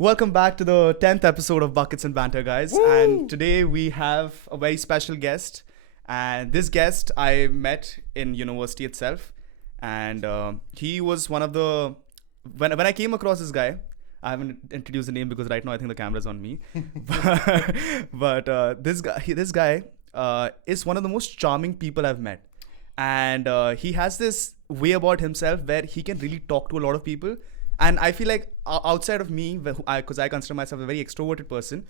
Welcome back to the 10th episode of Buckets and Banter, guys. Woo! And today we have a very special guest. And this guest I met in university itself. And he was one of the... When I came across this guy, I haven't introduced the name because right now I think the camera's on me. but this guy is one of the most charming people I've met. And he has this way about himself where he can really talk to a lot of people. And I feel like outside of me, because I consider myself a very extroverted person,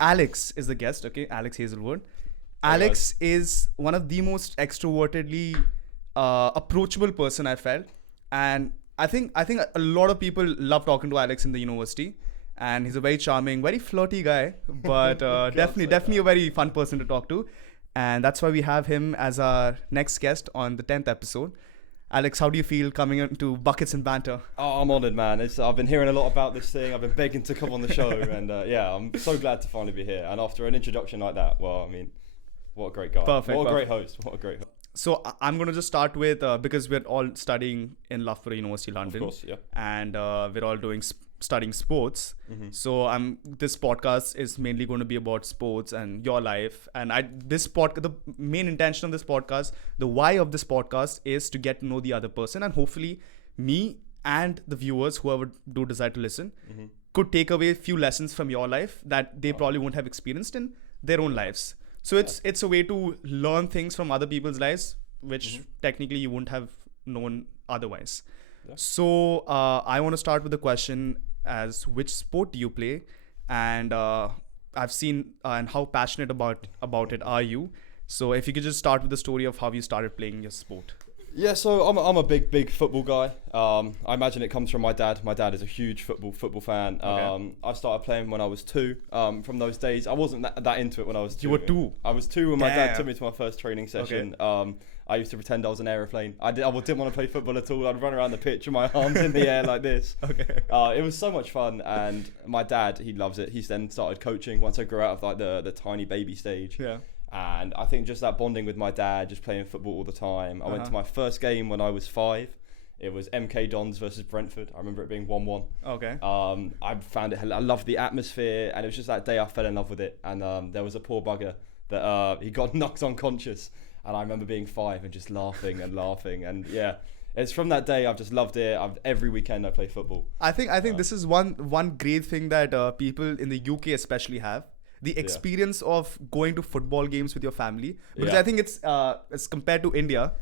Alex is the guest, okay? Alex Hazlewood. Alex is one of the most extrovertedly approachable person I felt. And I think a lot of people love talking to Alex in the university. And he's a very charming, very flirty guy, but definitely a very fun person to talk to. And that's why we have him as our next guest on the 10th episode. Alex, how do you feel coming into Buckets and Banter? Oh, I'm honoured, man. I've been hearing a lot about this thing. I've been begging to come on the show, and I'm so glad to finally be here. And after an introduction like that, well, I mean, what a great guy. Perfect. What a great host. What a great host. So I'm going to just start with, because we're all studying in Loughborough University, London. Of course, yeah. And we're all studying sports. Mm-hmm. So this podcast is mainly going to be about sports and your life. And the main intention of this podcast, the why of this podcast is to get to know the other person, and hopefully me and the viewers, whoever do decide to listen, could take away a few lessons from your life that they probably won't have experienced in their own lives. So it's a way to learn things from other people's lives, which technically you wouldn't have known otherwise. Yeah. So I want to start with the question as which sport do you play? And I've seen and how passionate about it are you? So if you could just start with the story of how you started playing your sport. Yeah, so I'm a big football guy. I imagine it comes from my dad. My dad is a huge football fan. Okay. I started playing when I was 2. From those days, I wasn't that into it when I was 2. You were 2? I was 2 when my dad Damn. took me to my first training session. Okay. I used to pretend I was an aeroplane. I didn't want to play football at all. I'd run around the pitch with my arms in the air like this. Okay. It was so much fun, and my dad, he loves it. He's then started coaching once I grew out of like the tiny baby stage. Yeah. And I think just that bonding with my dad, just playing football all the time. I went to my first game when I was 5. It was MK Dons versus Brentford. I remember it being 1-1. Okay. I found it, I loved the atmosphere, and it was just that day I fell in love with it. And there was a poor bugger that he got knocked unconscious. And I remember being 5 and just laughing. And yeah, it's from that day I've just loved it. Every weekend I play football. I think this is one great thing that people in the UK especially have. The experience of going to football games with your family, because I think it's as compared to India,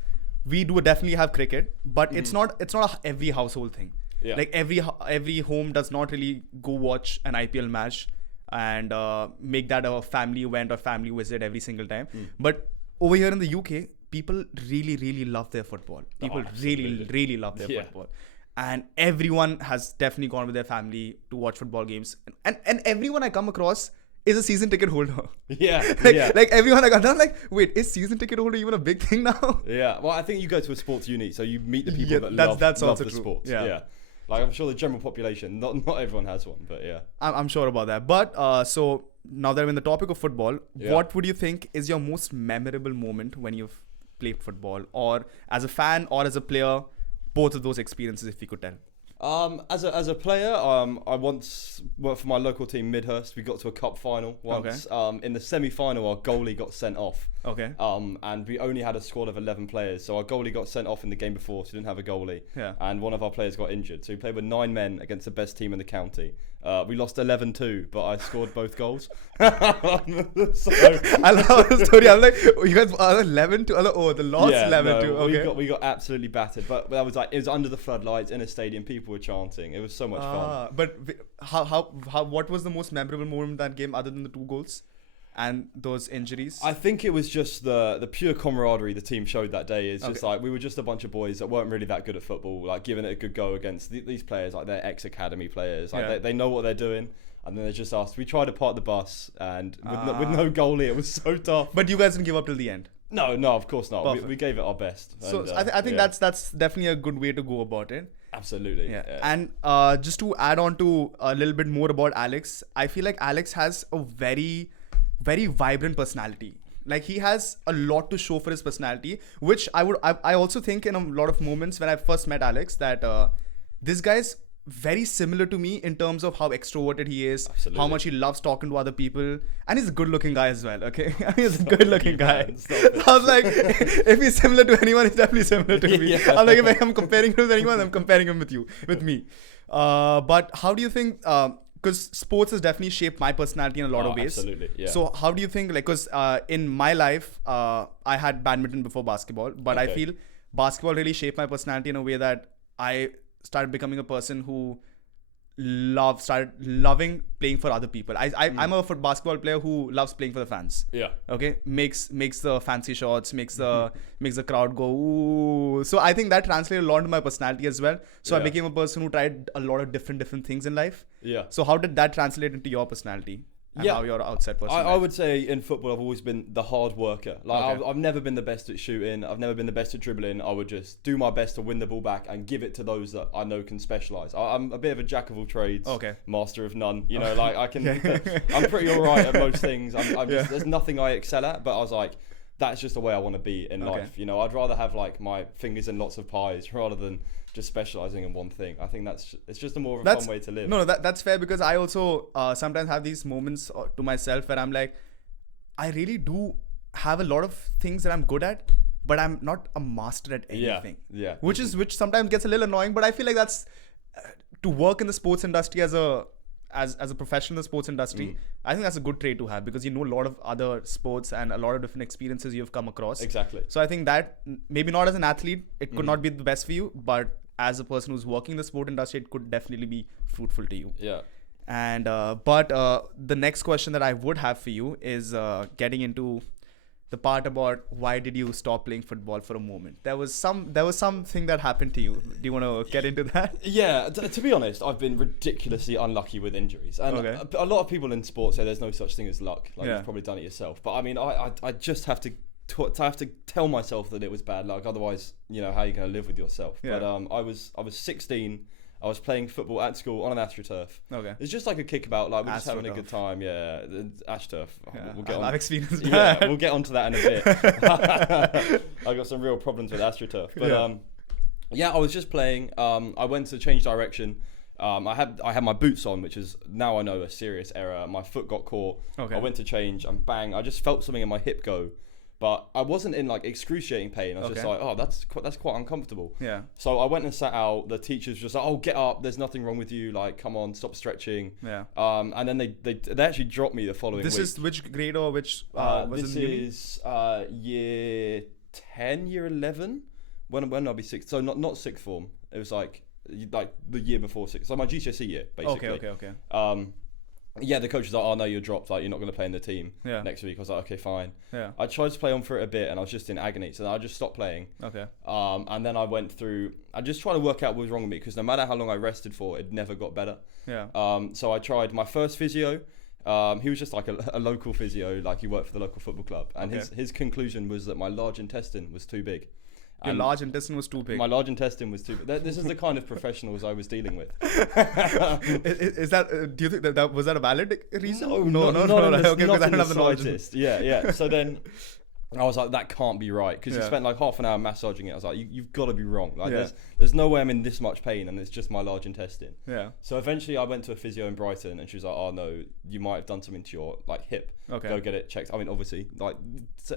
we do definitely have cricket, but it's not every household thing. Yeah. Like every home does not really go watch an IPL match and make that a family event or family visit every single time. But over here in the UK, people really love their football. People really love their football. And everyone has definitely gone with their family to watch football games. And everyone I come across is a season ticket holder. Yeah. Like everyone I got down, like, wait, is season ticket holder even a big thing now? Yeah. Well, I think you go to a sports uni, so you meet the people that love also the true. sports. Yeah. Like I'm sure the general population, not everyone has one, but yeah. I'm sure about that. But so now that I'm in the topic of football, what would you think is your most memorable moment when you've played football, or as a fan or as a player, both of those experiences, if you could tell? As a player, I once worked for my local team, Midhurst. We got to a cup final once. Okay. In the semi-final, our goalie got sent off. Okay. And we only had a squad of 11 players, so our goalie got sent off in the game before, so we didn't have a goalie. Yeah. And one of our players got injured, so we played with 9 men against the best team in the county. We lost 11-2, but I scored both goals. So, I love the story. I'm like, oh, you guys are 11-2. Oh, the loss 11-2. Okay. We got absolutely battered, but that was it was under the floodlights in a stadium. People were chanting. It was so much fun. But how what was the most memorable moment in that game other than the 2 goals and those injuries? I think it was just the pure camaraderie the team showed that day. It's just like we were just a bunch of boys that weren't really that good at football, like giving it a good go against these players, like they're ex-academy players. Like they know what they're doing. And then they just asked. We tried to park the bus, and with no goalie, it was so tough. But you guys didn't give up till the end. No, of course not. We gave it our best. So I think that's definitely a good way to go about it. Absolutely. Yeah. And just to add on to a little bit more about Alex, I feel like Alex has a very vibrant personality. Like he has a lot to show for his personality, which I also think in a lot of moments when I first met Alex that this guy's very similar to me in terms of how extroverted he is, Absolutely. how much he loves talking to other people, and he's a good-looking guy as well. Okay, he's a good-looking guy. I was like, if he's similar to anyone, he's definitely similar to me. Yeah. I'm like, if I'm comparing him with anyone, I'm comparing him with me. But how do you think? Because sports has definitely shaped my personality in a lot of ways. Absolutely, yeah. So how do you think? Like, because in my life, I had badminton before basketball, but I feel basketball really shaped my personality in a way that I started becoming a person who started loving playing for other people. I'm a basketball player who loves playing for the fans. Yeah. Okay. Makes the fancy shots, makes the crowd go ooh. So I think that translated a lot to my personality as well. So I became a person who tried a lot of different things in life. Yeah. So how did that translate into your personality? And how you're outside person? I would say in football, I've always been the hard worker. Like I've never been the best at shooting. I've never been the best at dribbling. I would just do my best to win the ball back and give it to those that I know can specialise. I'm a bit of a jack of all trades, master of none. You know, like I can. I'm pretty alright at most things. I'm just, there's nothing I excel at, but I was like, that's just the way I want to be in life. You know, I'd rather have like my fingers in lots of pies rather than just specializing in one thing. I think it's just a more of a fun way to live. No, that's fair, because I also sometimes have these moments to myself where I'm like, I really do have a lot of things that I'm good at, but I'm not a master at anything. Yeah. Which sometimes gets a little annoying, but I feel like that's to work in the sports industry as a professional in the sports industry. I think that's a good trait to have, because you know a lot of other sports and a lot of different experiences you've come across. Exactly. So I think that maybe not as an athlete, it could not be the best for you, but as a person who's working in the sport industry, it could definitely be fruitful to you. Yeah. And but the next question that I would have for you is getting into the part about why did you stop playing football for a moment? There was something that happened to you. Do you want to get into that? Yeah, to be honest, I've been ridiculously unlucky with injuries, and a lot of people in sports say there's no such thing as luck. Like you've probably done it yourself, but I mean, I just have to tell myself that it was bad luck. Otherwise, you know, how are you going to live with yourself? Yeah. But I was 16. I was playing football at school on an AstroTurf. Okay. It's just like a kickabout, like we're just having a good time. Yeah, the AstroTurf. Yeah. We'll get on. I've experienced that. Yeah, we'll get onto that in a bit. I got some real problems with AstroTurf, but I was just playing. I went to change direction. I had my boots on, which is now I know a serious error. My foot got caught. Okay. I went to change and bang! I just felt something in my hip go. But I wasn't in like excruciating pain. I was just like, oh, that's quite uncomfortable. Yeah. So I went and sat out. The teachers just like, oh, get up. There's nothing wrong with you. Like, come on, stop stretching. Yeah. And then they actually dropped me the following week. This is which grade or which? This is year 10, year 11. When I'll be 6. So not sixth form. It was like the year before 6. So my GCSE year, basically. Okay. Yeah, the coach was like, oh no, you're dropped, like you're not going to play in the team next week. I was like, okay, fine. Yeah. I tried to play on for it a bit and I was just in agony, so then I just stopped playing. Okay. And then I just tried to work out what was wrong with me, because no matter how long I rested for, it never got better. Yeah. So I tried my first physio. He was just like a local physio, like he worked for the local football club, and his conclusion was that my large intestine was too big. Your large intestine was too big. My large intestine was too big. This is the kind of professionals I was dealing with. Is that? Do you think that was that a valid reason? No. Okay, because I don't have the knowledge. Yeah. So then I was like, that can't be right, because he spent like half an hour massaging it. I was like, you've got to be wrong. Like there's no way I'm in this much pain, and it's just my large intestine. Yeah. So eventually I went to a physio in Brighton, and she was like, oh no, you might have done something to your like hip. Okay. Go get it checked. I mean, obviously, like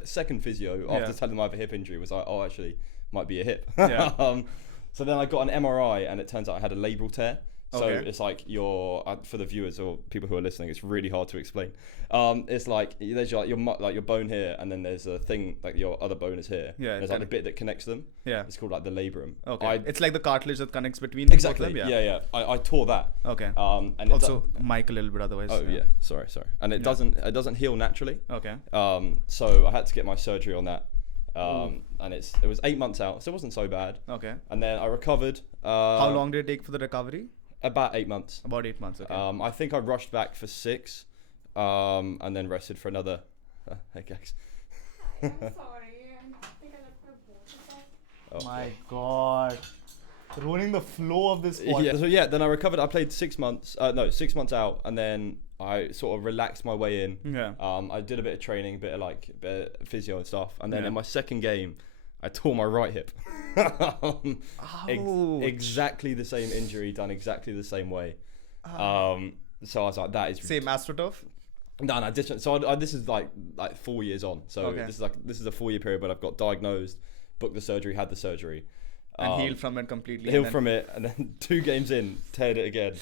second physio after telling them I have a hip injury was like, oh, actually, might be a hip. Yeah. So then I got an MRI, and it turns out I had a labral tear. So it's like for the viewers or people who are listening, it's really hard to explain. It's like there's your bone here, and then there's a thing like your other bone is here. Yeah. There's like the bit that connects them. Yeah. It's called like the labrum. Okay. It's like the cartilage that connects between them. Exactly. Yeah. I tore that. Okay. And also mic a little bit otherwise. Oh yeah. Sorry. And it doesn't heal naturally. Okay. So I had to get my surgery on that. And it was 8 months out, so it wasn't so bad. Okay. And then I recovered. How long did it take for the recovery? About 8 months. About 8 months, okay. I think I rushed back for 6, and then rested for another. Hey guys. I'm sorry. I think I left my water. Oh my god. Ruining the flow of this podcast. Yeah, then I recovered. I played 6 months. 6 months out, and then I sort of relaxed my way in. Yeah. I did a bit of training, a bit of physio and stuff, and then in my second game, I tore my right hip. Exactly the same injury, done exactly the same way. So I was like, that is same AstroTurf. No, different. So this is like 4 years on. So this is a 4 year period, but I've got diagnosed, booked the surgery, had the surgery, and healed from it completely. Healed from it, and then 2 games in, teared it again.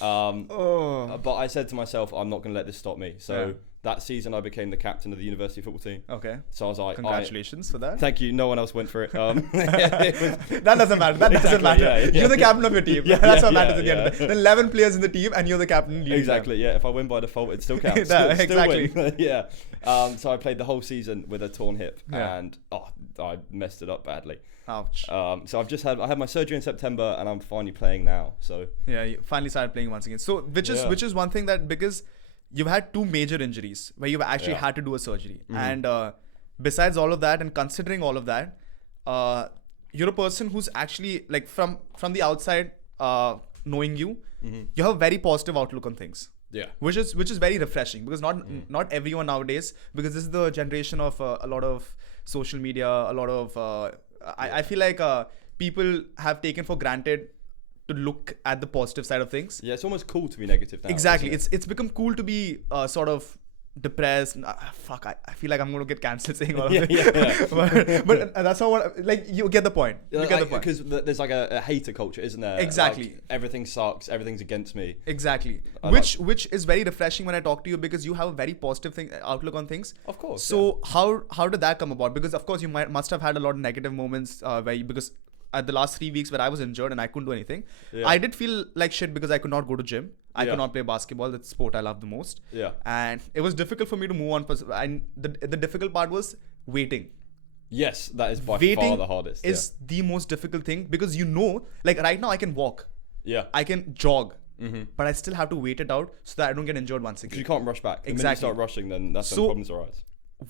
But I said to myself, I'm not going to let this stop me. So that season, I became the captain of the university football team. Okay. So I was like, congratulations for that. Thank you. No one else went for it. That doesn't matter. That doesn't matter. Yeah. You're the captain of your team. That's what matters at the end of the day. There are 11 players in the team, and you're the captain. Exactly. Yeah. If I win by default, it still counts. Exactly. Still win. Yeah. So I played the whole season with a torn hip, and I messed it up badly. Ouch. So I had my surgery in September, and I'm finally playing now. So yeah, you finally started playing once again. So which is one thing that, because you've had 2 major injuries where you've actually had to do a surgery, and besides all of that, and considering all of that, you're a person who's actually, like, from the outside, knowing you, you have a very positive outlook on things. Yeah, which is very refreshing, because not everyone nowadays, because this is the generation of a lot of social media, a lot of I feel like people have taken for granted to look at the positive side of things. Yeah, it's almost cool to be negative now. Exactly, it's become cool to be sort of depressed. I feel like I'm going to get cancelled saying all of this. Yeah. but that's not what, like, you get the point. You get the point. Because there's like a hater culture, isn't there? Exactly. Like, everything sucks, everything's against me. Exactly. Which is very refreshing when I talk to you, because you have a very positive outlook on things. Of course. So how did that come about? Because of course you must have had a lot of negative moments because at the last 3 weeks where I was injured and I couldn't do anything, I did feel like shit because I could not go to gym. I could not play basketball, the sport I love the most. Yeah. And it was difficult for me to move on. And the difficult part was waiting. Yes, that is by waiting far the hardest. Is the most difficult thing, because like right now I can walk. Yeah. I can jog. But I still have to wait it out so that I don't get injured once again. Because you can't rush back. The minute you start rushing, then that's when problems arise.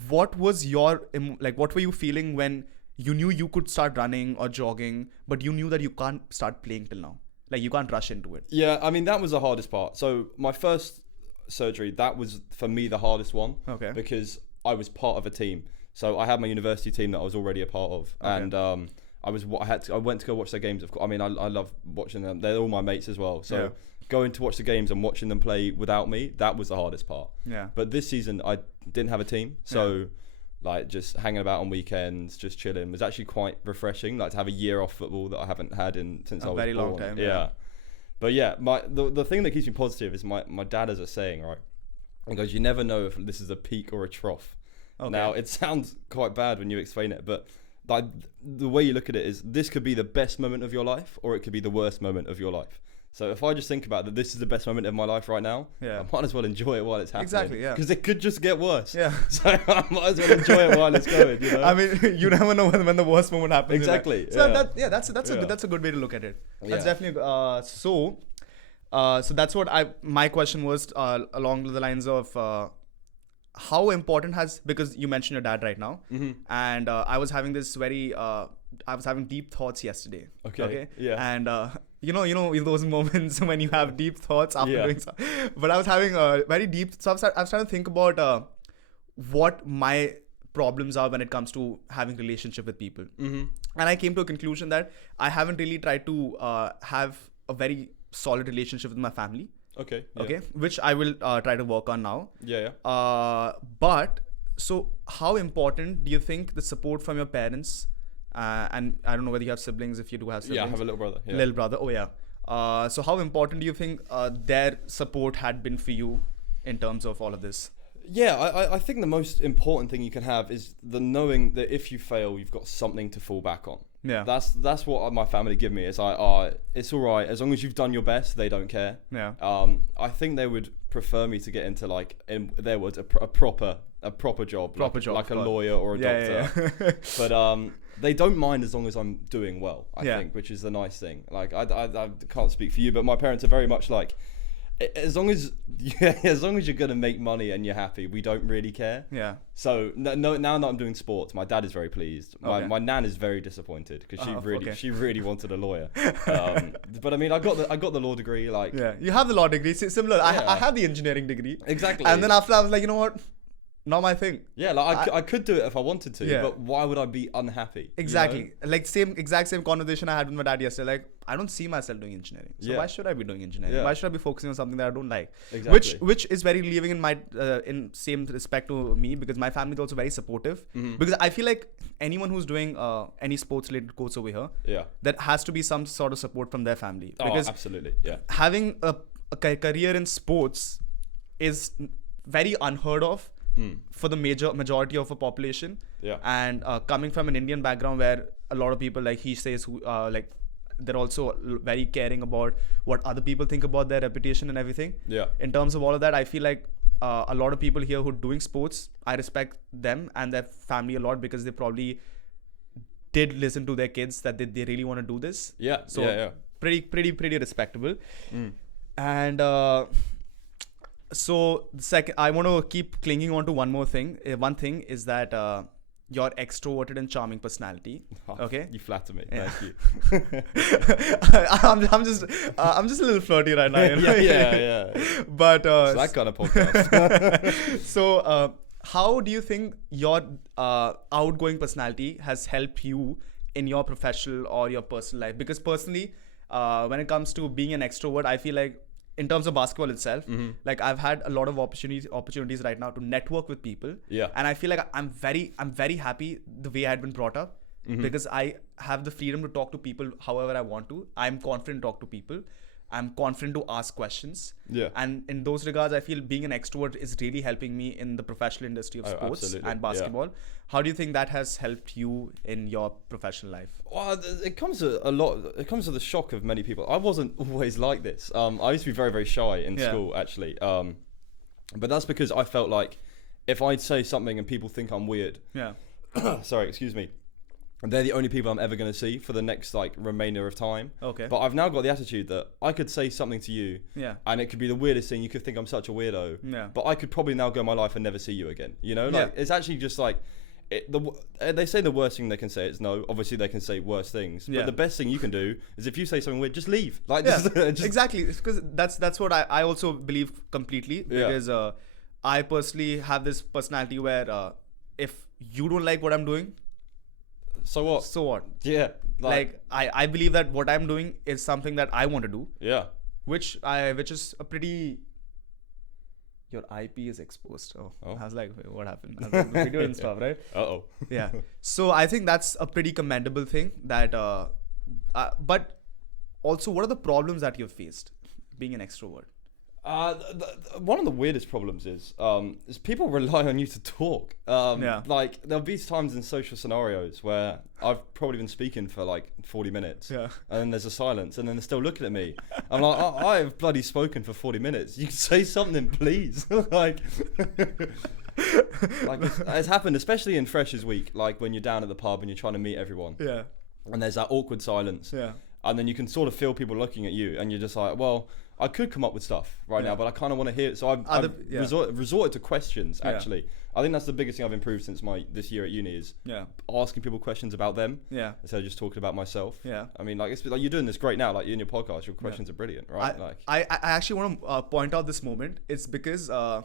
What was what were you feeling when you knew you could start running or jogging, but you knew that you can't start playing till now? Like, you can't rush into it. Yeah, I mean, that was the hardest part. So my first surgery, that was for me the hardest one. Okay. Because I was part of a team. So I had my university team that I was already a part of, and I went to go watch their games. Of course, I mean, I love watching them. They're all my mates as well. So going to watch the games and watching them play without me, that was the hardest part. Yeah. But this season I didn't have a team, so like just hanging about on weekends, just chilling, was actually quite refreshing. Like to have a year off football that I haven't had since I was very born. long time. Yeah. But yeah, the thing that keeps me positive is my dad has a saying, right? He goes, "You never know if this is a peak or a trough." Okay. Now it sounds quite bad when you explain it, but like the way you look at it is, this could be the best moment of your life, or it could be the worst moment of your life. So if I just think about that, this is the best moment of my life right now, I might as well enjoy it while it's happening. Exactly, yeah. Because it could just get worse. Yeah. So I might as well enjoy it while it's going, you know? I mean, you never know when the worst moment happens. Exactly. So that's a good way to look at it. That's definitely so that's what my question was along the lines of how important because you mentioned your dad right now, and I was having this I was having deep thoughts yesterday. Okay. Yeah. And you know those moments when you have deep thoughts after doing something. But I was having a very deep. So I was trying to think about what my problems are when it comes to having relationship with people. And I came to a conclusion that I haven't really tried to have a very solid relationship with my family. Okay. Which I will try to work on now. But so how important do you think the support from your parents? And I don't know whether you have siblings. If you do have siblings. Yeah, I have a little brother. Yeah. Little brother. Oh yeah. So how important do you think their support had been for you in terms of all of this? Yeah, I think the most important thing you can have is the knowing that if you fail, you've got something to fall back on. Yeah. That's what my family give me. It's like, it's all right as long as you've done your best. They don't care. Yeah. I think they would prefer me to get into, like, in their words, a proper job, like a lawyer or a doctor. Yeah. But they don't mind as long as I'm doing well. I think, which is the nice thing. Like I can't speak for you, but my parents are very much like, as long as you're gonna make money and you're happy, we don't really care. Yeah. So now that I'm doing sports, my dad is very pleased. My nan is very disappointed because she really wanted a lawyer. But I mean, I got the law degree. Like, you have the law degree. Similar. I have the engineering degree. Exactly. And then after I was like, you know what? not my thing. Yeah, like I could do it if I wanted to, Yeah. but why would I be unhappy? Exactly. Like exact same conversation I had with my dad yesterday. Like, I don't see myself doing engineering. So Yeah. why should I be doing engineering? Yeah. Why should I be focusing on something that I don't like? Exactly. Which is very relieving in my in same respect to me, because my family is also very supportive. Because I feel like anyone who's doing any sports related course over here, Yeah. there has to be some sort of support from their family. Because Absolutely. Yeah. having a career in sports is very unheard of for the majority of a population. Yeah. And coming from an Indian background where a lot of people, like he says, who like they're also very caring about what other people think about their reputation and everything. Yeah. In terms of all of that, I feel like a lot of people here who are doing sports, I respect them and their family a lot, because they probably did listen to their kids that they really want to do this. Yeah. So yeah. pretty respectable. And so I want to keep clinging on to one more thing. One thing is that your extroverted and charming personality. Okay. You flatter me. Yeah. Thank you. I'm just a little flirty right now. You know? yeah. But It's that kind of podcast. so how do you think your outgoing personality has helped you in your professional or your personal life? Because personally, when it comes to being an extrovert, I feel like in terms of basketball itself, like I've had a lot of opportunities right now to network with people. Yeah. And I feel like I'm very happy the way I had been brought up, because I have the freedom to talk to people however I want to. I'm confident to talk to people. I'm confident to ask questions. Yeah. And in those regards, I feel being an extrovert is really helping me in the professional industry of sports absolutely. and basketball. How do you think that has helped you in your professional life? Well, it comes a lot. It comes with the shock of many people. I wasn't always like this. I used to be very, very shy in school, actually. But that's because I felt like if I'd say something and people think I'm weird, sorry, excuse me, and they're the only people I'm ever going to see for the next like remainder of time. Okay. But I've now got the attitude that I could say something to you, and it could be the weirdest thing. You could think I'm such a weirdo, but I could probably now go my life and never see you again. You know, like it's actually just like. They say the worst thing they can say is no. Obviously, they can say worse things, but the best thing you can do is if you say something weird, just leave. Like, just exactly, because that's what I also believe completely. Because I personally have this personality where if you don't like what I'm doing, so what? So what? Yeah, like I believe that what I'm doing is something that I want to do. Yeah, which is a pretty. Your IP is exposed. Oh. I was like, wait, what happened? I was like, the video and stuff, right? Yeah. So I think that's a pretty commendable thing. That, but also, what are the problems that you've faced being an extrovert? One of the weirdest problems is people rely on you to talk. Like there'll be times in social scenarios where I've probably been speaking for like 40 minutes, and then there's a silence, and then they're still looking at me. I'm like, I've bloody spoken for 40 minutes. You can say something, please. like it's happened, especially in Freshers Week, like when you're down at the pub and you're trying to meet everyone. Yeah. And there's that awkward silence. Yeah. And then you can sort of feel people looking at you, and you're just like, well, I could come up with stuff right now, but I kind of want to hear it. So I've resorted to questions, actually. I think that's the biggest thing I've improved since this year at uni is asking people questions about them instead of just talking about myself. Yeah. I mean, like, it's like you're doing this great now. Like, in your podcast, your questions are brilliant, right? I actually want to point out this moment. It's because I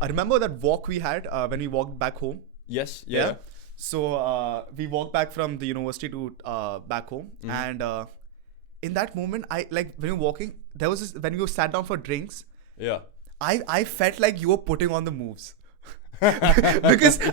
remember that walk we had when we walked back home. Yes. Yeah. So we walked back from the university to back home. And in that moment, when you're walking, there was this, when we sat down for drinks. Yeah. I felt like you were putting on the moves. Because because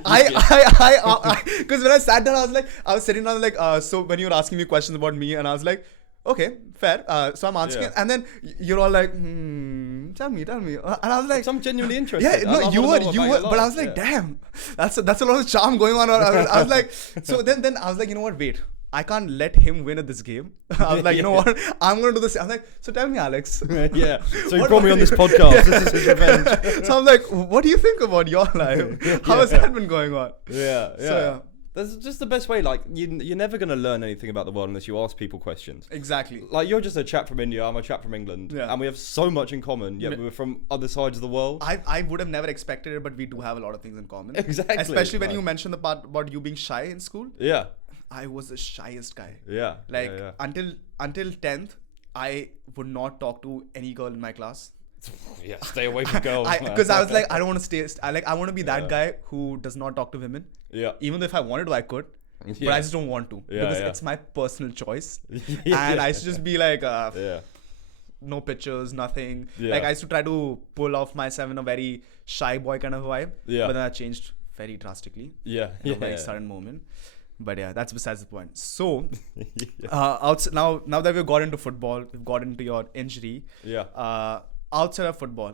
when I sat down, I was sitting down like, so when you were asking me questions about me, and I was like, okay, fair. So I'm answering, and then you're all like, tell me, and I was like, I'm genuinely interested. Yeah, no, you were, but I was like, damn, that's a lot of charm going on. I was like, so then I was like, you know what, wait. I can't let him win at this game. I was like, you know what? I'm going to do this. I was like, so tell me, Alex. Yeah. So you brought me on this podcast. This is his revenge. So I'm like, what do you think about your life? How has that been going on? Yeah. So, that's just the best way. Like, you're never going to learn anything about the world unless you ask people questions. Exactly. Like, you're just a chap from India. I'm a chap from England. Yeah. And we have so much in common, yet we're from other sides of the world. I would have never expected it, but we do have a lot of things in common. Exactly. Especially when you mentioned the part about you being shy in school. Yeah. I was the shyest guy. Yeah. Like until 10th, I would not talk to any girl in my class. Yeah, stay away from girls. Because I was like, I don't want to stay. I want to be that guy who does not talk to women. Yeah. Even though if I wanted to, I could. But I just don't want to. Yeah, because yeah. it's my personal choice. Yeah. And I used to just be like, Yeah. no pictures, nothing. Yeah. Like I used to try to pull off myself in a very shy boy kind of vibe. Yeah. But then that changed very drastically. Yeah. In a very sudden moment. But yeah, that's besides the point. So, Yeah. now that we've got into football, we've got into your injury. Yeah. Outside of football,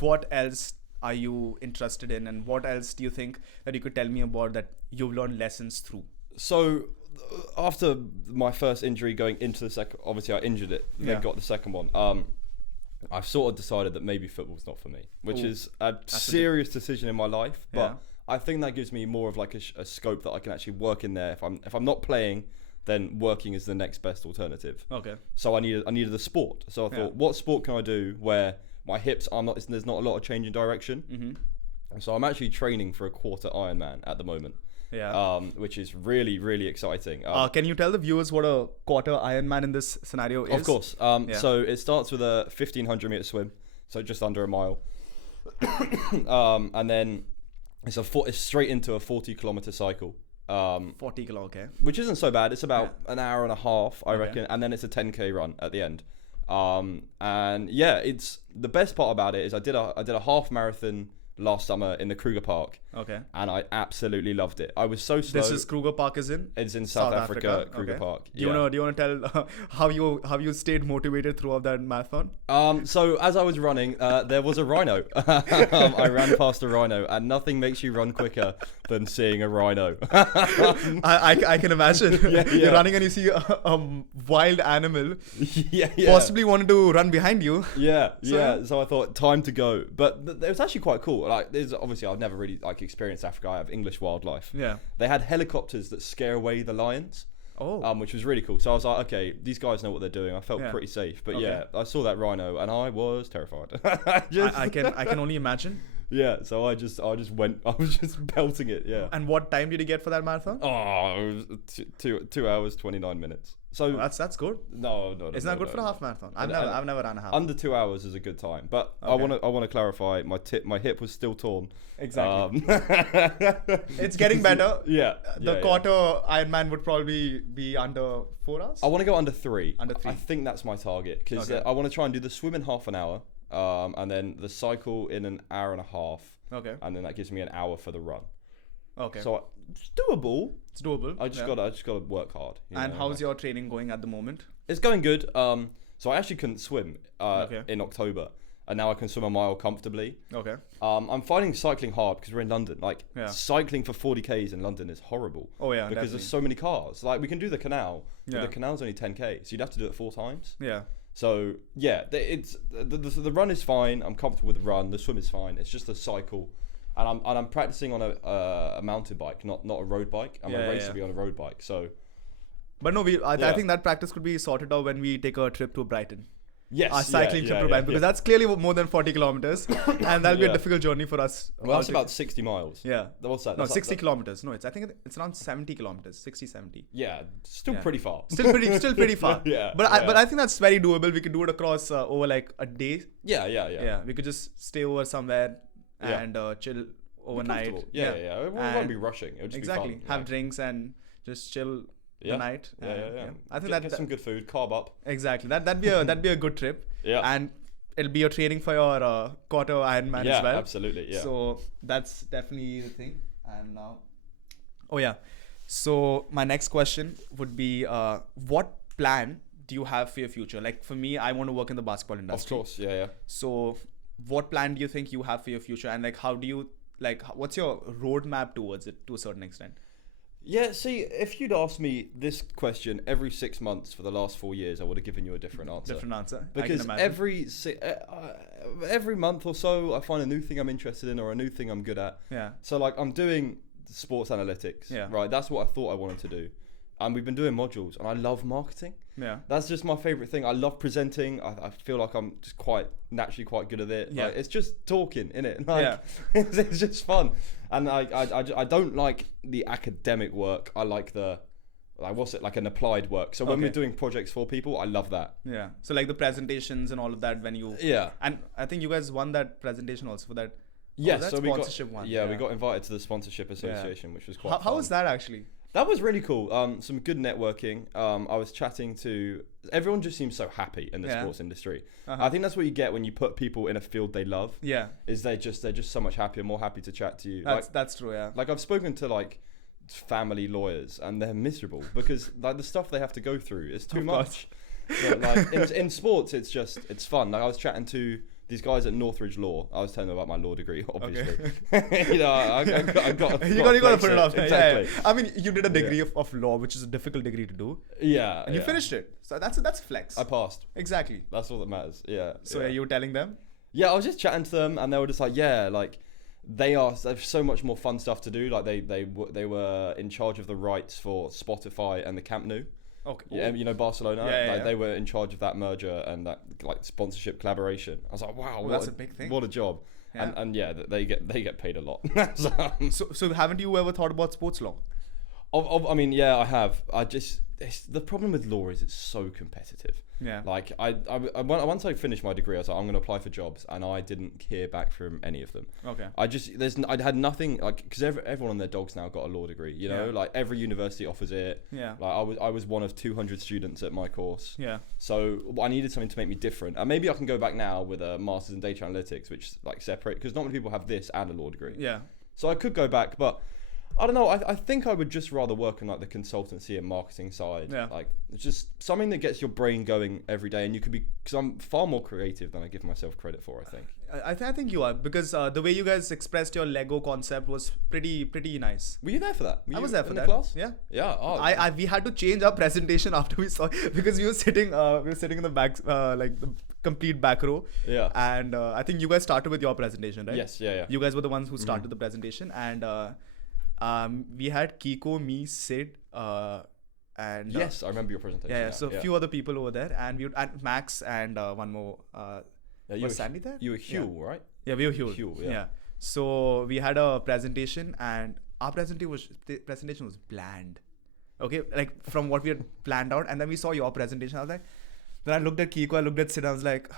what else are you interested in, and what else do you think that you could tell me about that you've learned lessons through? So, after my first injury going into the second, obviously I injured it, then got the second one. I've sort of decided that maybe football's not for me, which is a serious decision in my life. But I think that gives me more of like a scope that I can actually work in there. If I'm not playing, then working is the next best alternative. Okay. So I needed a sport. So I thought, what sport can I do where my hips there's not a lot of change in direction. Mm-hmm. So I'm actually training for a quarter Ironman at the moment. Yeah. Which is really, really exciting. Can you tell the viewers what a quarter Ironman in this scenario is? Of course. So it starts with a 1,500 meter swim, so just under a mile, and then it's straight into a 40-kilometer cycle. 40 kilo, okay. Which isn't so bad. It's about an hour and a half, I reckon, and then it's a 10k run at the end. And yeah, it's the best part about it is I did a half marathon last summer in the Kruger Park. Okay. And I absolutely loved it. I was so slow. This is Kruger Park is in? It's in South Africa. Kruger Park. Do you wanna tell how you stayed motivated throughout that marathon? So as I was running, there was a rhino. I ran past a rhino, and nothing makes you run quicker than seeing a rhino. I can imagine. You're running and you see a wild animal. Possibly wanted to run behind you. So I thought, time to go. But it was actually quite cool. Like, there's obviously I've never really experienced Africa. I have English wildlife. Yeah. They had helicopters that scare away the lions. Which was really cool. So I was like, okay, these guys know what they're doing. I felt pretty safe. But I saw that rhino and I was terrified. I can only imagine. Yeah, so I just went. I was just belting it. Yeah. And what time did you get for that marathon? It was 2 hours 29 minutes. So that's good. No. It's not good for a half marathon. I've never ran a half. Under 2 hours is a good time, but I want to clarify. My hip was still torn. Exactly. It's getting better. The quarter Ironman would probably be under 4 hours. I want to go under 3. I think that's my target because I want to try and do the swim in half an hour. And then the cycle in an hour and a half. Okay. And then that gives me an hour for the run. Okay. So it's doable. It's doable. I just gotta work hard. And how's your training going at the moment? It's going good. So I actually couldn't swim in October, and now I can swim a mile comfortably. Okay. I'm finding cycling hard because we're in London. Cycling for 40k's in London is horrible. Oh yeah. Because there's so many cars. Like we can do the canal, but the canal's only 10k, so you'd have to do it 4 times. Yeah. So yeah, it's the run is fine. I'm comfortable with the run. The swim is fine. It's just the cycle, and I'm practicing on a mountain bike, not a road bike. I'm a race to be on a road bike. So, but no, I think that practice could be sorted out when we take a trip to Brighton. Yes, our cycling trip to Brighton, because that's clearly more than 40 kilometers, and that'll be a difficult journey for us. Well, that's about 60 miles. Yeah. What's that? No, 60 kilometers. No, I think it's around 70 kilometers, 60, 70. Yeah, still pretty far. Still pretty far. But I think that's very doable. We could do it across over like a day. Yeah. We could just stay over somewhere and chill overnight. Yeah. We won't be rushing. It'll just be fun. Have drinks and just chill. The night. I think get some good food, carb up. Exactly. That'd be a good trip. Yeah. And it'll be your training for your quarter Ironman as well. Yeah, absolutely. Yeah. So that's definitely the thing. And now, so my next question would be, what plan do you have for your future? Like for me, I want to work in the basketball industry. Of course. Yeah. So what plan do you think you have for your future, and like how do you what's your roadmap towards it to a certain extent? Yeah, see, if you'd asked me this question every 6 months for the last 4 years, I would have given you a different answer. Because every month or so, I find a new thing I'm interested in or a new thing I'm good at. Yeah. So like I'm doing sports analytics, right? That's what I thought I wanted to do. And we've been doing modules, and I love marketing. Yeah. That's just my favorite thing. I love presenting. I feel like I'm just naturally quite good at it. Yeah. Like, it's just talking, innit? Like, it's just fun. And I don't like the academic work. I like the like what's it, like an applied work. So when Okay. we're doing projects for people, I love that. Yeah. So like the presentations and all of that when you. Yeah. And I think you guys won that presentation also for that. Yes, that so we got sponsorship one. we got invited to the sponsorship association, which was quite How fun. was that actually? That was really cool. Some good networking. I was chatting to everyone. Just seems so happy in the sports industry. I think that's what you get when you put people in a field they love. Yeah. Is they're just so much happier, more happy to chat to you. That's true. Yeah. Like I've spoken to like family lawyers and they're miserable because like the stuff they have to go through is too much. But, like in sports, it's fun. Like I was chatting to these guys at Northridge Law. I was telling them about my law degree, obviously. Okay. You know, I got you got to put it off. Exactly. Yeah. I mean, you did a degree of law, which is a difficult degree to do, Yeah. and you finished it. So that's a flex. I passed. Exactly. That's all that matters. Yeah. So yeah. you were telling them? Yeah, I was just chatting to them, and they were just like, yeah, like they've so much more fun stuff to do. Like they were in charge of the rights for Spotify and the Camp Nou. Okay. Yeah, you know Barcelona. Yeah, like, yeah. They were in charge of that merger and that like sponsorship collaboration. I was like, wow, Well, that's a big thing. What a job. Yeah. And yeah, they get paid a lot. So haven't you ever thought about sports law? I mean, yeah, I have. The problem with law is it's so competitive. Yeah. Like once I finished my degree, I was like, I'm going to apply for jobs, and I didn't hear back from any of them. Okay. I had nothing like because everyone and their dogs now got a law degree. You know, Yeah. like every university offers it. Yeah. Like I was one of 200 students at my course. Yeah. So I needed something to make me different, and maybe I can go back now with a master's in data analytics, which like separate because not many people have this and a law degree. Yeah. So I could go back, but I don't know. I think I would just rather work on like the consultancy and marketing side. Yeah. Like it's just something that gets your brain going every day, and you could be because I'm far more creative than I give myself credit for. I think. I think you are because the way you guys expressed your Lego concept was pretty nice. Were you there for that? I was there for in that. the class? Yeah. Yeah. Oh, We had to change our presentation after we saw because we were sitting in the back like the complete back row. Yeah. And I think you guys started with your presentation, right? Yes. Yeah. You guys were the ones who started the presentation, and we had Kiko, me, Sid, and Yes, I remember your presentation. yeah. So a few other people over there, and and Max and one more. Yeah, Was Sandy there? You were Hugh, right? Yeah, we were Hugh. Hugh, yeah. So we had a presentation, and our presentation was bland. Okay, like from what we had planned out, and then we saw your presentation. I was like, then I looked at Kiko, I looked at Sid, I was like,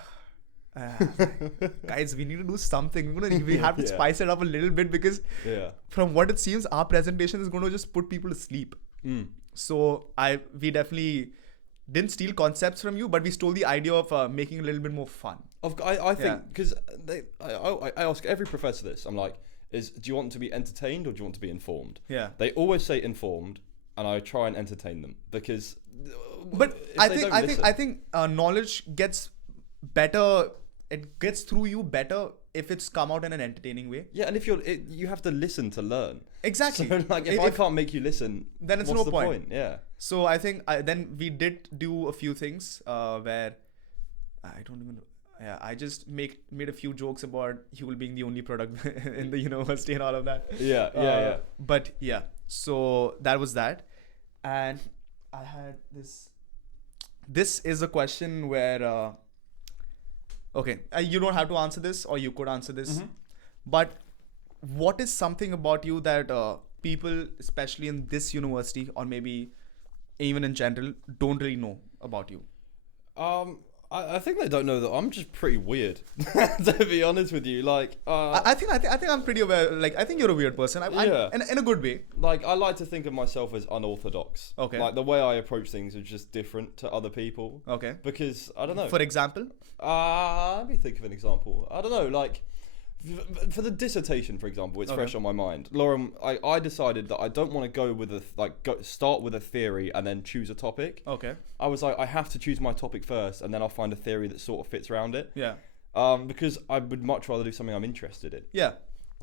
guys, we need to do something. We have to Yeah. spice it up a little bit because Yeah. from what it seems, our presentation is going to just put people to sleep. So we definitely didn't steal concepts from you, but we stole the idea of making it a little bit more fun. I think because I ask every professor this. I'm like, do you want to be entertained or do you want to be informed? Yeah. They always say informed, and I try and entertain them because. But if I they think don't I listen- think I think knowledge gets better. It gets through you better if it's come out in an entertaining way. Yeah, and if you have to listen to learn. Exactly. So like, if I can't make you listen, then it's what's no the point. Yeah. So I think then we did do a few things where I don't even. Yeah, I just made a few jokes about Huel being the only product in the university and all of that. Yeah. But yeah, so that was that, and I had this. This is a question where. Okay, you don't have to answer this, or you could answer this, but what is something about you that people, especially in this university, or maybe even in general, don't really know about you? I think they don't know that I'm just pretty weird. To be honest with you, like I think I'm pretty aware. Like I think you're a weird person. Yeah. In a good way. like I like to think of myself as unorthodox. Okay. Like the way I approach things is just different to other people. Okay. Because I don't know. For example. Let me think of an example. I don't know, like for the dissertation, for example, it's Okay. fresh on my mind. Lauren, I decided that I don't want to go with start with a theory and then choose a topic. Okay. I was like, I have to choose my topic first, and then I'll find a theory that sort of fits around it. Yeah. Because I would much rather do something I'm interested in. Yeah.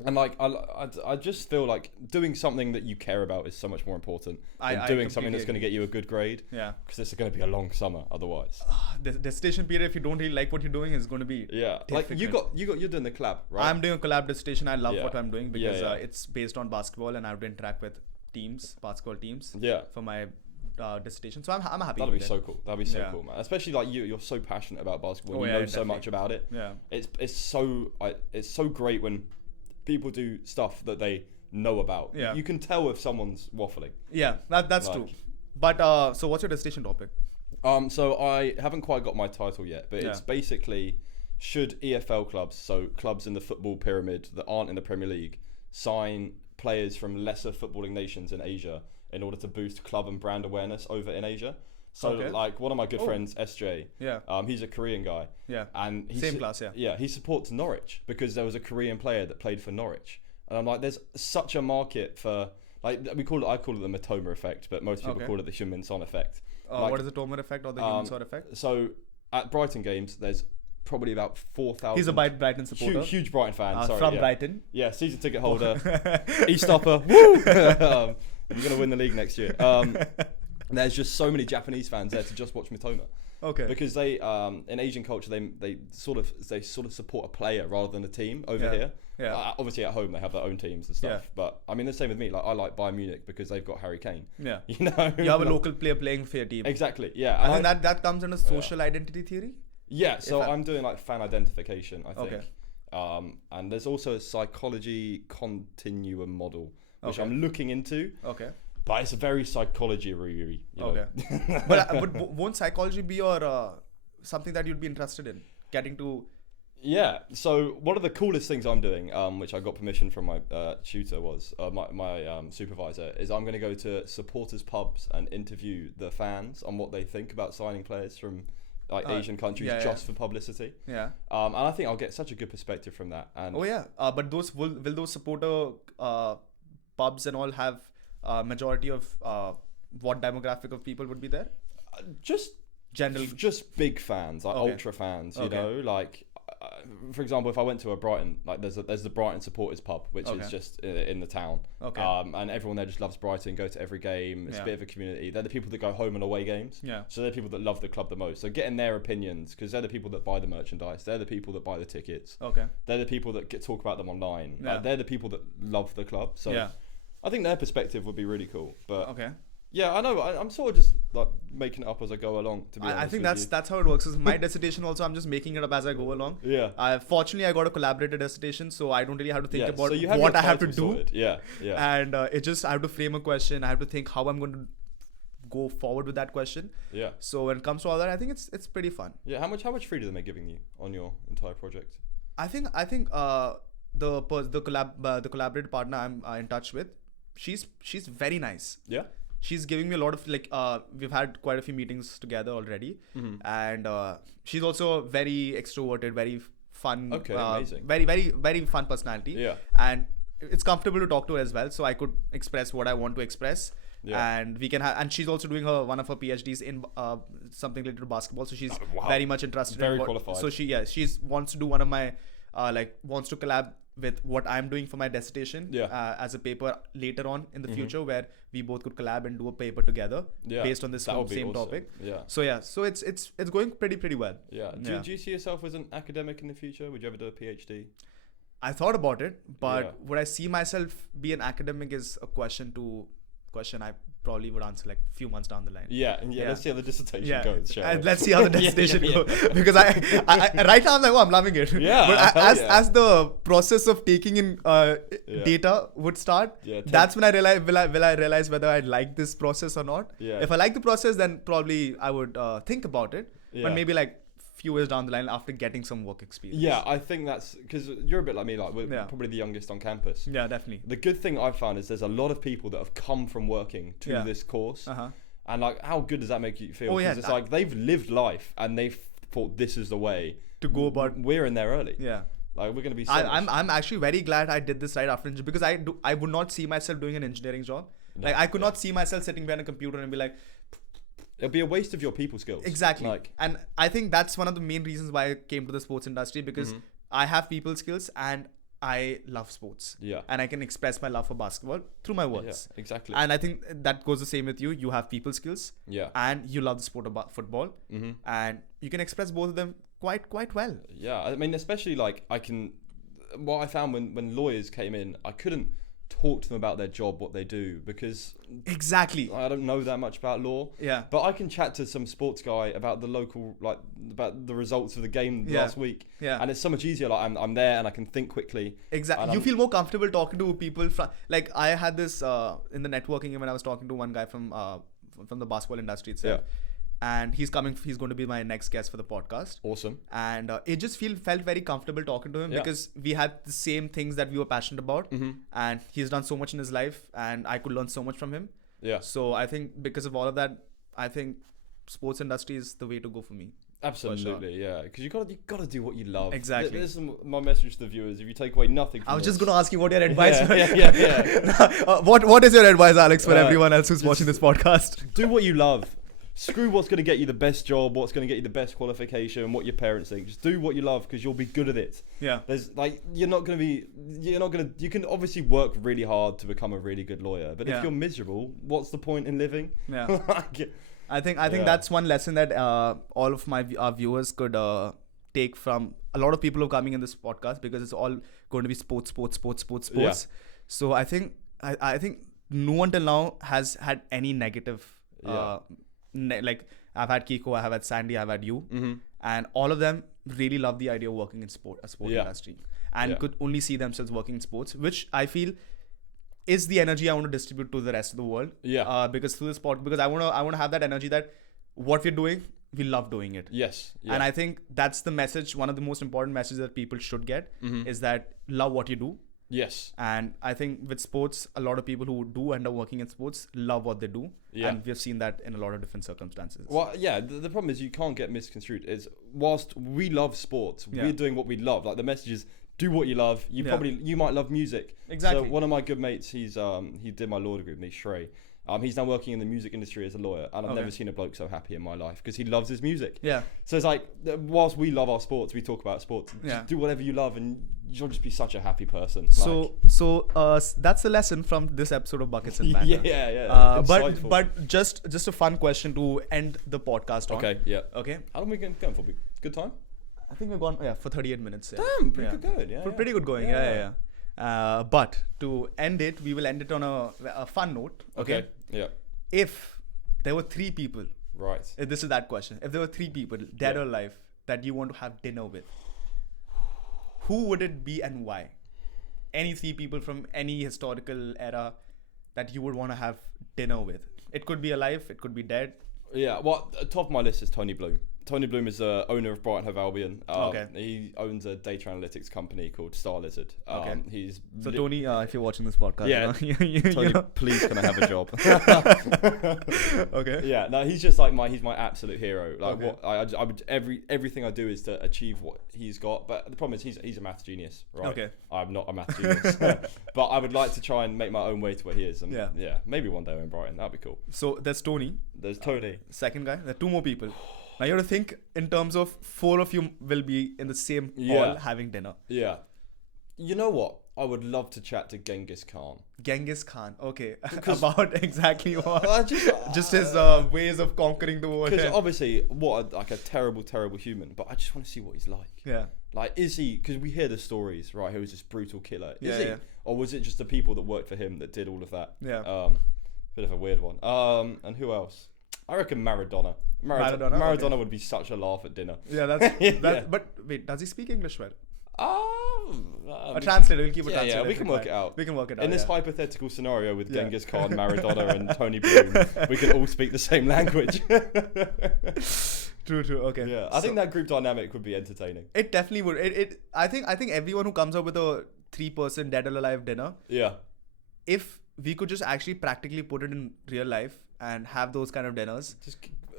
And like I just feel like doing something that you care about is so much more important than I doing something completely that's going to get you a good grade. Yeah. Because this is going to be a long summer otherwise. The dissertation period, if you don't really like what you're doing, is going to be. Yeah. Like you're doing the collab, right? I'm doing a collab dissertation. I love Yeah. what I'm doing because Yeah. it's based on basketball, and I have to interact with basketball teams. Yeah. For my dissertation, so I'm happy. That'd be with it. so cool. That'd be so Yeah. cool, man. Especially like you're so passionate about basketball. Oh, You yeah, know so definitely. much about it. Yeah. It's so great when people do stuff that they know about. Yeah. You can tell if someone's waffling. Yeah, that's Like, true. But so what's your dissertation topic? So I haven't quite got my title yet, but it's basically, should EFL clubs, so clubs in the football pyramid that aren't in the Premier League, sign players from lesser footballing nations in Asia in order to boost club and brand awareness over in Asia? So like one of my good friends, SJ, he's a Korean guy. Yeah. And Same class, yeah. Yeah, he supports Norwich because there was a Korean player that played for Norwich. And I'm like, there's such a market for, like, I call it the Matoma effect, but most people call it the Heung-min Son effect. Like, what is the Tomer effect or the Heung-min Son effect? So at Brighton games, there's probly probably 4,000. He's a Brighton supporter. Huge Brighton fan. Sorry, from Brighton. Yeah, season ticket holder. E-stopper. Woo! We're going to win the league next year. There's just so many Japanese fans there to just watch Mitoma. Okay. Because they, in Asian culture, they sort of support a player rather than a team over here. Yeah. Obviously at home they have their own teams and stuff. Yeah. But I mean the same with me. Like I like Bayern Munich because they've got Harry Kane. Yeah. You know. You have a local player playing for your team. Exactly. Yeah. I think that comes under social identity theory. Yeah. So I'm doing like fan identification, I think. Okay. And there's also a psychology continuum model which I'm looking into. Okay. But it's a very psychology-y. Okay. but won't psychology be your something that you'd be interested in getting to? Yeah. So one of the coolest things I'm doing, which I got permission from my tutor, was my supervisor, is I'm going to go to supporters pubs and interview the fans on what they think about signing players from like Asian countries for publicity. Yeah. And I think I'll get such a good perspective from that. And but those will those supporter pubs and all have majority of what demographic of people would be there? Just big fans, like ultra fans. You know, like for example, if I went to a Brighton, like there's the Brighton supporters pub, which is just in the town. Okay. And everyone there just loves Brighton, go to every game. It's a bit of a community. They're the people that go home and away games. Yeah. So they're people that love the club the most. So getting their opinions, because they're the people that buy the merchandise. They're the people that buy the tickets. Okay. They're the people that talk about them online. Yeah. They're the people that love the club. So I think their perspective would be really cool. But yeah, I know. I'm sort of just like making it up as I go along. To be honest, I think that's how it works. Is my dissertation also, I'm just making it up as I go along. Yeah. Fortunately, I got a collaborated dissertation, so I don't really have to think about what I have to do. Sorted. Yeah. Yeah. And I have to frame a question. I have to think how I'm going to go forward with that question. Yeah. So when it comes to all that, I think it's pretty fun. Yeah. How much freedom are they giving you on your entire project? I think the collaborated partner I'm in touch with, she's very nice. Yeah. She's giving me a lot of we've had quite a few meetings together already, and she's also very extroverted, very fun. Okay, amazing. Very fun personality. Yeah. And it's comfortable to talk to her as well, so I could express what I want to express. Yeah. And we can and she's also doing one of her PhDs in something related to basketball, so she's very much interested. Very qualified. So she wants to do one of my wants to collab with what I'm doing for my dissertation as a paper later on in the future, where we both could collab and do a paper together based on this same awesome topic. Yeah. So it's going pretty well. Yeah. Do you see yourself as an academic in the future? Would you ever do a PhD? I thought about it, but would I see myself be an academic is a question I probably would answer like a few months down the line. Yeah. Let's see how the dissertation goes. Let's see how the dissertation goes. Because I right now I'm like, I'm loving it. Yeah. But as the process of taking in data would start, that's when I realize will I realize whether I like this process or not. Yeah. If I like the process, then probably I would think about it. Yeah. But maybe like few years down the line after getting some work experience. Yeah, I think that's because you're a bit like me, like we're probably the youngest on campus. Yeah, definitely. The good thing I've found is there's a lot of people that have come from working to this course. And like, how good does that make you feel? Because it's like they've lived life and they've thought this is the way to go about. We're in there early. Yeah. Like we're going to be I'm actually very glad I did this right after engineering, because I would not see myself doing an engineering job. No, like I could not see myself sitting behind a computer and be like, it'll be a waste of your people skills. Exactly. And I think that's one of the main reasons why I came to the sports industry, because I have people skills and I love sports. Yeah. And I can express my love for basketball through my words. Yeah, exactly. And I think that goes the same with you. You have people skills. Yeah. And you love the sport of football. And you can express both of them quite well. Yeah. I mean, especially like what I found when lawyers came in, I couldn't talk to them about their job, what they do, because I don't know that much about law. Yeah. But I can chat to some sports guy about the local, like about the results of the game last week. Yeah. And it's so much easier. Like I'm there and I can think quickly. Exactly. You feel more comfortable talking to people like I had this in the networking when I was talking to one guy from from the basketball industry itself. And he's going to be my next guest for the podcast. Awesome. And it just felt very comfortable talking to him because we had the same things that we were passionate about. And he's done so much in his life and I could learn so much from him. Yeah. So I think because of all of that, I think sports industry is the way to go for me. Absolutely, yeah. Because you gotta do what you love. Exactly. This is my message to the viewers. If you take away nothing from I was just going to ask you what your advice Yeah. What is your advice, Alex, for everyone else who's watching this podcast? Do what you love. Screw what's going to get you the best job, what's going to get you the best qualification, what your parents think. Just do what you love because you'll be good at it. Yeah. There's you can obviously work really hard to become a really good lawyer, but if you're miserable, what's the point in living? Yeah. I think that's one lesson that all of our viewers could take from a lot of people who are coming in this podcast, because it's all going to be sports. Yeah. So I think no one till now has had any negative. Like I've had Kiko, I have had Sandy, I've had you, and all of them really love the idea of working in sport industry, and could only see themselves working in sports, which I feel is the energy I want to distribute to the rest of the world. Yeah. Because through the sport, because I want to have that energy that what we're doing, we love doing it. Yes. Yeah. And I think that's the message. One of the most important messages that people should get is that love what you do. Yes. And I think with sports, a lot of people who do end up working in sports love what they do. Yeah. And we've seen that in a lot of different circumstances. Well, yeah, the problem is you can't get misconstrued. Is whilst we love sports, we're doing what we love. Like the message is do what you love. You might love music. Exactly. So one of my good mates, he did my law degree with me, Shrey. He's now working in the music industry as a lawyer, and I've never seen a bloke so happy in my life because he loves his music. Yeah. So it's like, whilst we love our sports, we talk about sports. Just do whatever you love, and you'll just be such a happy person. So that's the lesson from this episode of Buckets and Banter. Yeah. But just a fun question to end the podcast on. Okay. Yeah. Okay. How long are we going for? Good time? I think we've gone for 38 minutes. Yeah. Damn, pretty good going. Yeah. Pretty good going. Yeah. But to end it, we will end it on a fun note. Okay. Yeah. If there were 3 people, right? This is that question. If there were 3 people, dead or alive, that you want to have dinner with, who would it be and why? Any 3 people from any historical era that you would want to have dinner with. It could be alive. It could be dead. Yeah. Well, top of my list is Tony Bloom. Tony Bloom is the owner of Brighton Hove Albion. He owns a data analytics company called Star Lizard. Tony, if you're watching this podcast, Tony, please can I have a job? Okay. Yeah, no, he's just like he's my absolute hero. Like what I would everything I do is to achieve what he's got. But the problem is he's a math genius, right? Okay. I'm not a math genius, but I would like to try and make my own way to where he is. And maybe one day I'm in Brighton. That'd be cool. So there's Tony. There's Tony. Second guy. There are 2 more people. Now you have to think in terms of 4 of you will be in the same hall having dinner. Yeah. You know what? I would love to chat to Genghis Khan. Genghis Khan. Okay. About exactly what? Just his ways of conquering the world. Because obviously, a terrible, terrible human. But I just want to see what he's like. Yeah. Like, is he? Because we hear the stories, right? He was this brutal killer. Is he? Or was it just the people that worked for him that did all of that? Yeah. Bit of a weird one. And who else? I reckon Maradona. Maradona would be such a laugh at dinner. Yeah, that's But wait, does he speak English well? A translator. We'll keep a translator. Yeah, we can work it out. In this hypothetical scenario with Genghis Khan, Maradona, and Tony Bloom, we can all speak the same language. True. Okay. Yeah, I think that group dynamic would be entertaining. It definitely would. I think everyone who comes up with a 3-person dead or alive dinner. Yeah. If we could just actually practically put it in real life and have those kind of dinners.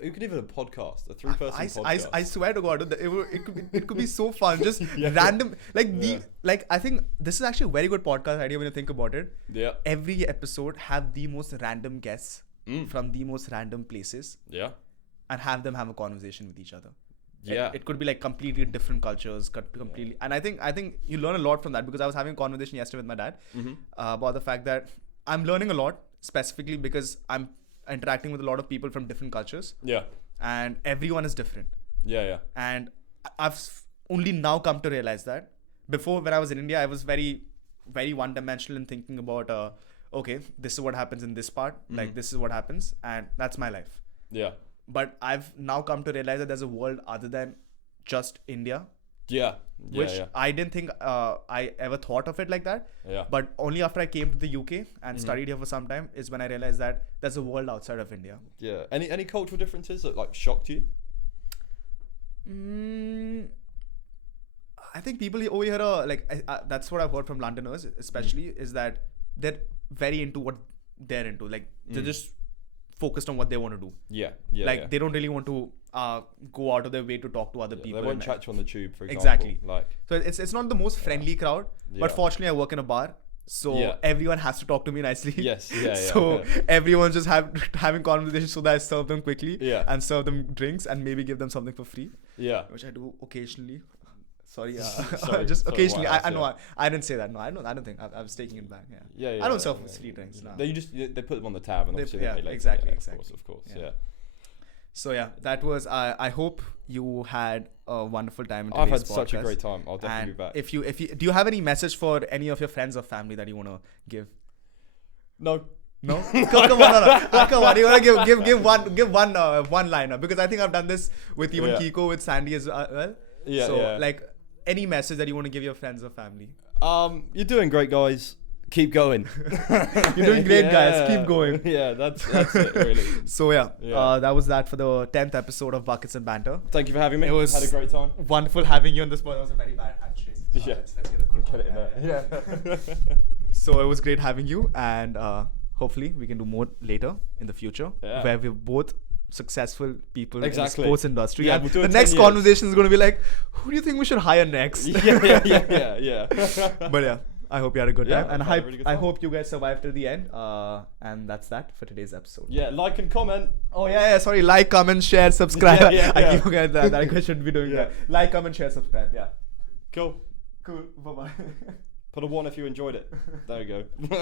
You could even a podcast, a 3-person podcast. I swear to God, it could be so fun. Just random, I think this is actually a very good podcast idea when you think about it. Yeah. Every episode have the most random guests from the most random places. Yeah. And have them have a conversation with each other. Yeah. It could be like completely different cultures, completely. And I think you learn a lot from that, because I was having a conversation yesterday with my dad about the fact that I'm learning a lot, specifically because I'm interacting with a lot of people from different cultures. Yeah. And everyone is different. Yeah. And I've only now come to realize that. Before, when I was in India, I was very, very one-dimensional in thinking about, okay, this is what happens in this part. Like, this is what happens. And that's my life. Yeah. But I've now come to realize that there's a world other than just India. Yeah. Which I didn't think I ever thought of it like that. Yeah. But only after I came to the UK and studied here for some time is when I realized that there's a world outside of India. Yeah. Any cultural differences that like shocked you? I think people over here are like, that's what I've heard from Londoners especially, is that they're very into what they're into. Like they're just focused on what they want to do. Yeah. Like they don't really want to go out of their way to talk to other people. They won't chat to you on the tube, for example. Exactly. Like, so it's not the most friendly crowd, but fortunately I work in a bar, so everyone has to talk to me nicely. Yes. So everyone's just having conversations so that I serve them quickly and serve them drinks and maybe give them something for free. Yeah. Which I do occasionally. Sorry, Sorry, just occasionally. else, I know. I didn't say that. No, I don't think. I was taking it back. Yeah. I don't serve free drinks. No. They put them on the tab and obviously they pay later. Exactly. Of course. Yeah. So that was. I hope you had a wonderful time. In I've had podcast. such a great time. I'll definitely be back. If you do you have any message for any of your friends or family that you want to give? No. Come on, come on. You wanna give one liner, because I think I've done this with even Kiko, with Sandy as well. So like, any message that you want to give your friends or family? You're doing great, guys. Keep going. You're doing great, guys. Keep going. Yeah, that's it, really. So that was that for the 10th episode of Buckets and Banter. Thank you for having me. It was had a great time. Wonderful having you on this podcast. It was a very bad handshake. Let's get a good Get it in there. Yeah. So it was great having you, and hopefully we can do more later in the future, where we're both successful people in the sports industry. Yeah, and the next conversation is going to be like, who do you think we should hire next? Yeah. But I hope you had a good time, and I hope you guys survived till the end. And that's that for today's episode. Yeah, like and comment. Oh sorry, like, comment, share, subscribe. Yeah. I keep forgetting that. I should be doing that. Like, comment, share, subscribe. Yeah. Cool. Bye bye. Put a 1 if you enjoyed it. There we go.